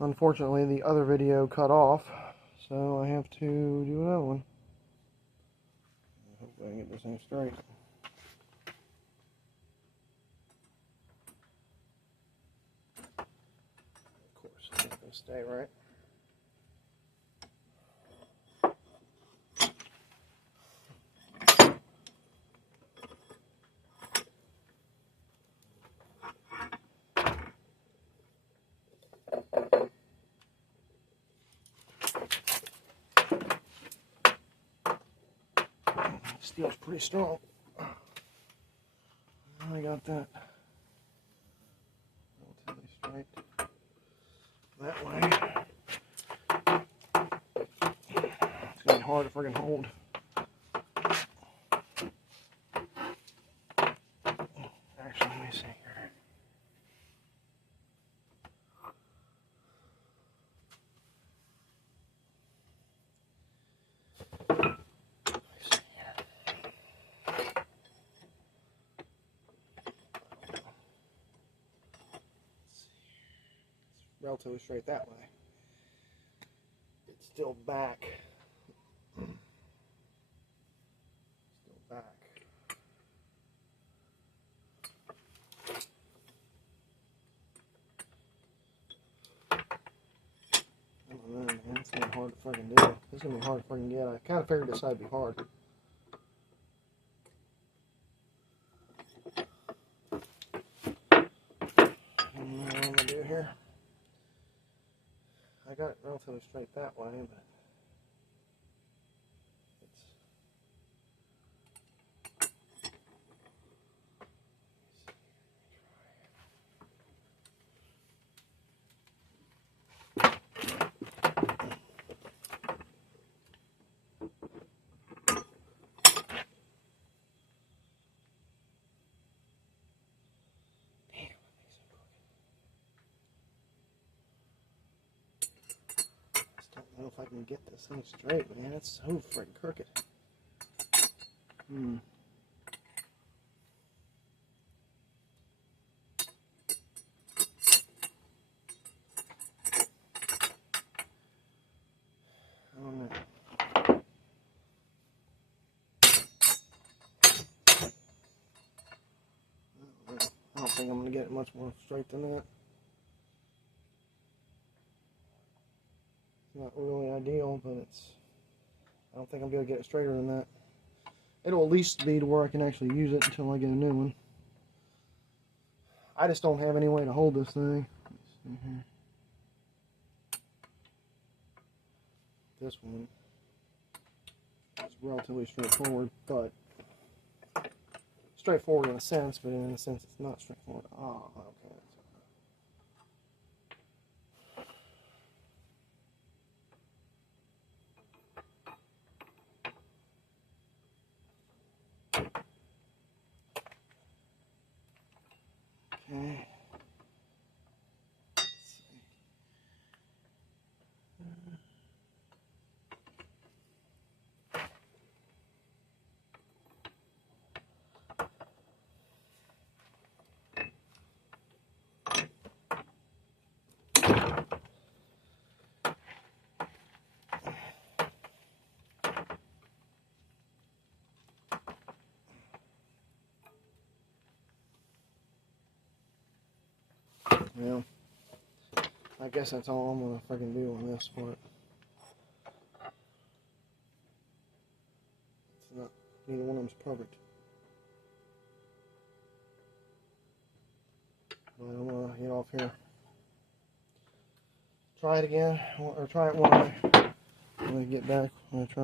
Unfortunately, the other video cut off, so I have to do another one. Hopefully I can get this thing straight. Of course, it's not going to stay right. Steel's pretty strong. I got that relatively straight that way. It's gonna be hard to friggin' hold. Actually, let me see here. Relatively straight that way. It's still back. Still back. I don't know, man. It's gonna be hard to fucking do. This is gonna be hard to fucking get. I kind of figured this would be hard. I don't know what I'm gonna do here. I got it relatively straight that way, but it's I don't know if I can get this thing straight, man. It's so freaking crooked. I don't know. I don't think I'm going to get it much more straight than that. It's not really ideal, but I don't think I'll be able to get it straighter than that. It'll at least be to where I can actually use it until I get a new one. I just don't have any way to hold this thing. Let's see here. This one is relatively straightforward, but straightforward in a sense, but in a sense it's not straightforward. Oh, okay. Okay. Well, I guess that's all I'm gonna freaking do on this part. It's not, neither one of them's perfect. But I'm gonna get off here. Try it again, or try it one way. I'm gonna get back when I try.